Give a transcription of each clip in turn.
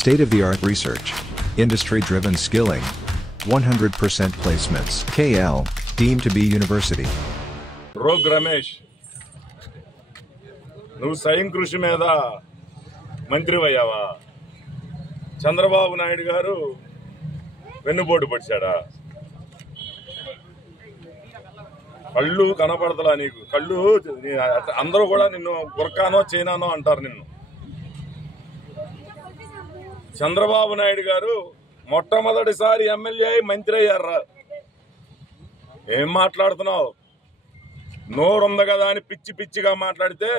State-of-the-art research. Industry-driven skilling. 100% placements. KL, deemed to be university. Rogue Ramesh, నువ్వు స్వయం కృషి మీద మంత్రివయ్యావా? చంద్రబాబు నాయుడు గారు వెన్నుపోటు పడిచాడా? కళ్ళు కనపడతలా నీకు? కళ్ళు అందరూ కూడా నిన్ను గురకానో చైనానో అంటారు నిన్ను. చంద్రబాబు నాయుడు గారు మొట్టమొదటిసారి ఎమ్మెల్యే మంత్రి అయ్యారా? ఏం మాట్లాడుతున్నావు? నోరుంది కదా అని పిచ్చి పిచ్చిగా మాట్లాడితే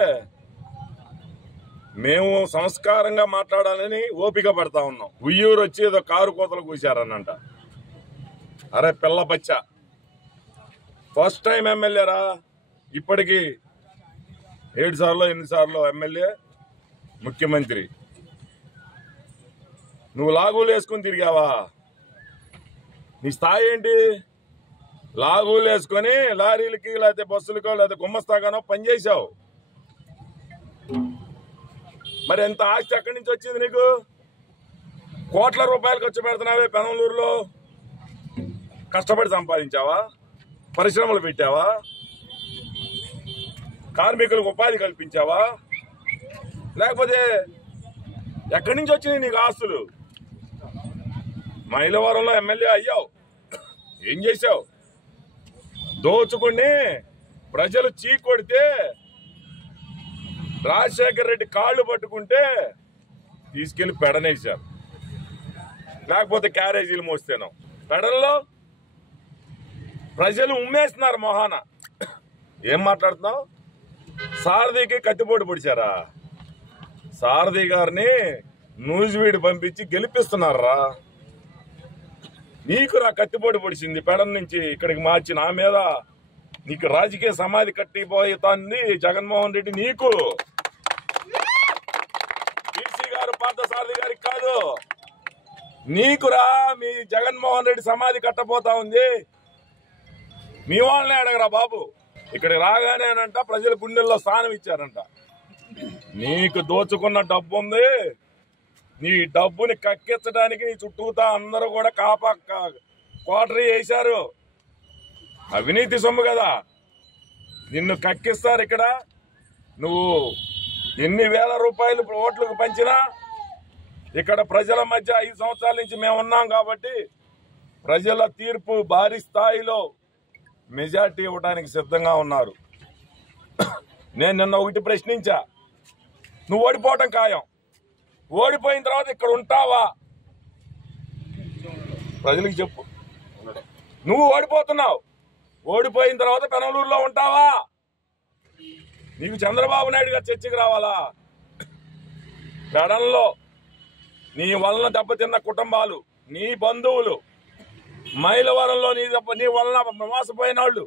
మేము సంస్కారంగా మాట్లాడాలని ఓపిక పడతా ఉన్నాం. ఉయ్యూరు వచ్చి ఏదో కారు కోతలు కూశారనంట. అరే పిల్ల బచ్చా, ఫస్ట్ టైం ఎమ్మెల్యేరా? ఇప్పటికి 7 సార్లు 8 సార్లు ఎమ్మెల్యే, ముఖ్యమంత్రి. నువ్వు లాగులు వేసుకుని తిరిగావా? నీ స్థాయి ఏంటి? లాగులు వేసుకొని లారీలకి లేకపోతే బస్సులకో లేకపోతే గుమ్మస్తాగానో పనిచేసావు. మరి ఎంత ఆస్తి ఎక్కడి నుంచి వచ్చింది నీకు? కోట్ల రూపాయలు ఖర్చు పెడుతున్నావే పెనంలూరులో. కష్టపడి సంపాదించావా? పరిశ్రమలు పెట్టావా? కార్మికులకు ఉపాధి కల్పించావా? లేకపోతే ఎక్కడి నుంచి వచ్చినాయి నీకు ఆస్తులు? మైలవరంలో ఎమ్మెల్యే అయ్యావు, ఏం చేశావు? దోచుకుని ప్రజలు చీకొడితే రాజశేఖర్ రెడ్డి కాళ్ళు పట్టుకుంటే తీసుకెళ్లి పెడనేశారు, లేకపోతే క్యారేజీలు మోస్తేనో. పెడల్లో ప్రజలు ఉమ్మేస్తున్నారు మొహాన. ఏం మాట్లాడుతున్నావు? సారథికి కత్తిపోటు పొడిచారా? సారథి గారిని నూజివీడు పంపించి గెలిపిస్తున్నారా? నీకు రా కత్తిపోటు పొడిచింది. పెడం నుంచి ఇక్కడికి మార్చి నా మీద నీకు రాజకీయ సమాధి కట్టిపోతుంది జగన్మోహన్ రెడ్డి. నీకు బీసీ గారు పార్థసారథి గారికి కాదు, నీకురా. మీ జగన్మోహన్ రెడ్డి సమాధి కట్టబోతా ఉంది. మీ వాళ్ళనే అడగరా బాబు. ఇక్కడికి రాగానేనంట ప్రజల గుండెల్లో స్థానం ఇచ్చారంట. నీకు దోచుకున్న డబ్బు ఉంది. నీ డబ్బుని కక్కించడానికి నీ చుట్టూతా అందరూ కూడా కోటరీ వేశారు. అవినీతి సొమ్ము కదా, నిన్ను కక్కిస్తారు. ఇక్కడ నువ్వు ఎన్ని వేల రూపాయలు ఓట్లకు పంచినా ఇక్కడ ప్రజల మధ్య 5 సంవత్సరాల నుంచి మేము ఉన్నాం కాబట్టి ప్రజల తీర్పు భారీ స్థాయిలో మెజార్టీ ఇవ్వడానికి సిద్ధంగా ఉన్నారు. నేను నిన్న ఒకటి ప్రశ్నించా, నువ్వు ఓడిపోవటం ఖాయం. ఓడిపోయిన తర్వాత ఇక్కడ ఉంటావా? ప్రజలకు చెప్పు. నువ్వు ఓడిపోతున్నావు, ఓడిపోయిన తర్వాత పెనలూరులో ఉంటావా? నీకు చంద్రబాబు నాయుడు గారు చర్చకు రావాలా? పెడల్లో నీ వలన దెబ్బతిన్న కుటుంబాలు, నీ బంధువులు, మైలవరంలో నీ వలన మోసపోయిన వాళ్ళు,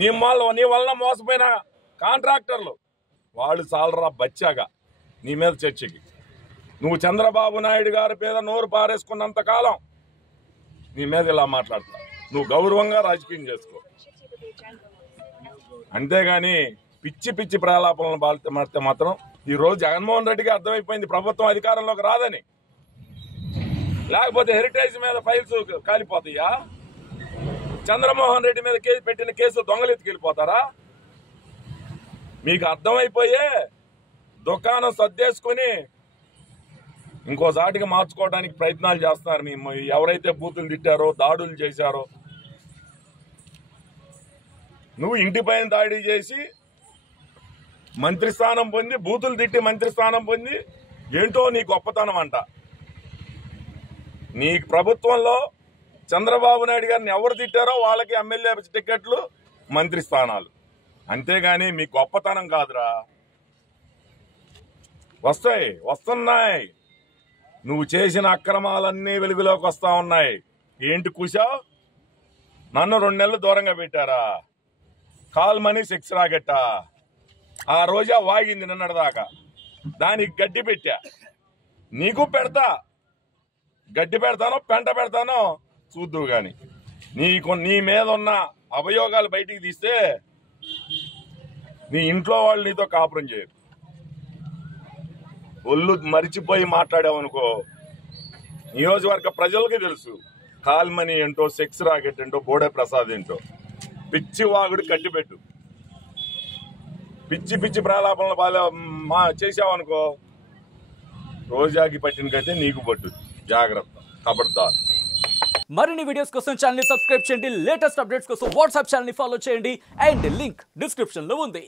నీ వలన మోసపోయిన కాంట్రాక్టర్లు, వాళ్ళు చాలరా బచ్చాగా నీ మీద చర్చకి. నువ్వు చంద్రబాబు నాయుడు గారి మీద నోరు పారేసుకున్నంత కాలం నీ మీద ఇలా మాట్లాడతావు. నువ్వు గౌరవంగా రాజకీయం చేసుకో, అంతేగాని పిచ్చి పిచ్చి ప్రలాపనలు మాడితే మాత్రం ఈ రోజు జగన్మోహన్ రెడ్డికి అర్థమైపోయింది ప్రభుత్వం అధికారంలోకి రాదని. లేకపోతే హెరిటేజ్ మీద ఫైల్స్ కాలిపోతాయా? చంద్రమోహన్ రెడ్డి మీద పెట్టిన కేసులు దొంగలెత్తుకెళ్ళిపోతారా? మీకు అర్థమైపోయే దుకాణం సర్దేసుకొని ఇంకోసాటికి మార్చుకోవడానికి ప్రయత్నాలు చేస్తున్నారు. ఎవరైతే బూతులు తిట్టారో, దాడులు చేశారో, నువ్వు ఇంటిపైన దాడి చేసి మంత్రి స్థానం పొంది, బూతులు తిట్టి మంత్రి స్థానం పొంది ఏంటో నీ గొప్పతనం అంట. నీ ప్రభుత్వంలో చంద్రబాబు నాయుడు గారిని ఎవరు తిట్టారో వాళ్ళకి ఎమ్మెల్యే టికెట్లు, మంత్రి స్థానాలు. అంతేగాని మీ గొప్పతనం కాదురా. వస్తున్నాయి. నువ్వు చేసిన అక్రమాలన్నీ వెలుగులోకి వస్తా ఉన్నాయి. ఏంటి కూసావు? నన్ను 2 నెలలు దూరంగా పెట్టారా? కాల్మనీ సెక్స్ రాకెట్ట ఆ రోజా వాగింది నిన్నటిదాకా. దానికి గడ్డి పెట్టా. నీకు పెడతా. గడ్డి పెడతానో పెంట పెడతానో చూద్దువు గాని. నీ మీద ఉన్న అభియోగాలు బయటికి తీస్తే నీ ఇంట్లో వాళ్ళు నీతో కాపురం చేయరు. ఒళ్ళు మరిచిపోయి మాట్లాడామనుకో, నియోజకవర్గ ప్రజలకి తెలుసు కాల్మనీ ఏంటో, సెక్స్ రాకెట్ ఏంటో, బోడే ప్రసాద్ ఏంటో. పిచ్చి వాగుడు కట్టిపెట్టు. పిచ్చి పిచ్చి ప్రలాపనలు చేసావనుకో, రోజాకి పట్టినకైతే నీకు పట్టు. జాగ్రత్త, ఖబర్దార్. మరిన్ని వీడియోస్ కోసం ఛానల్ ని సబ్స్క్రైబ్ చేయండి. లేటెస్ట్ అప్డేట్స్ కోసం వాట్సాప్ ఛానల్ ని ఫాలో చేయండి. అండ్ లింక్ డిస్క్రిప్షన్ లో ఉంది.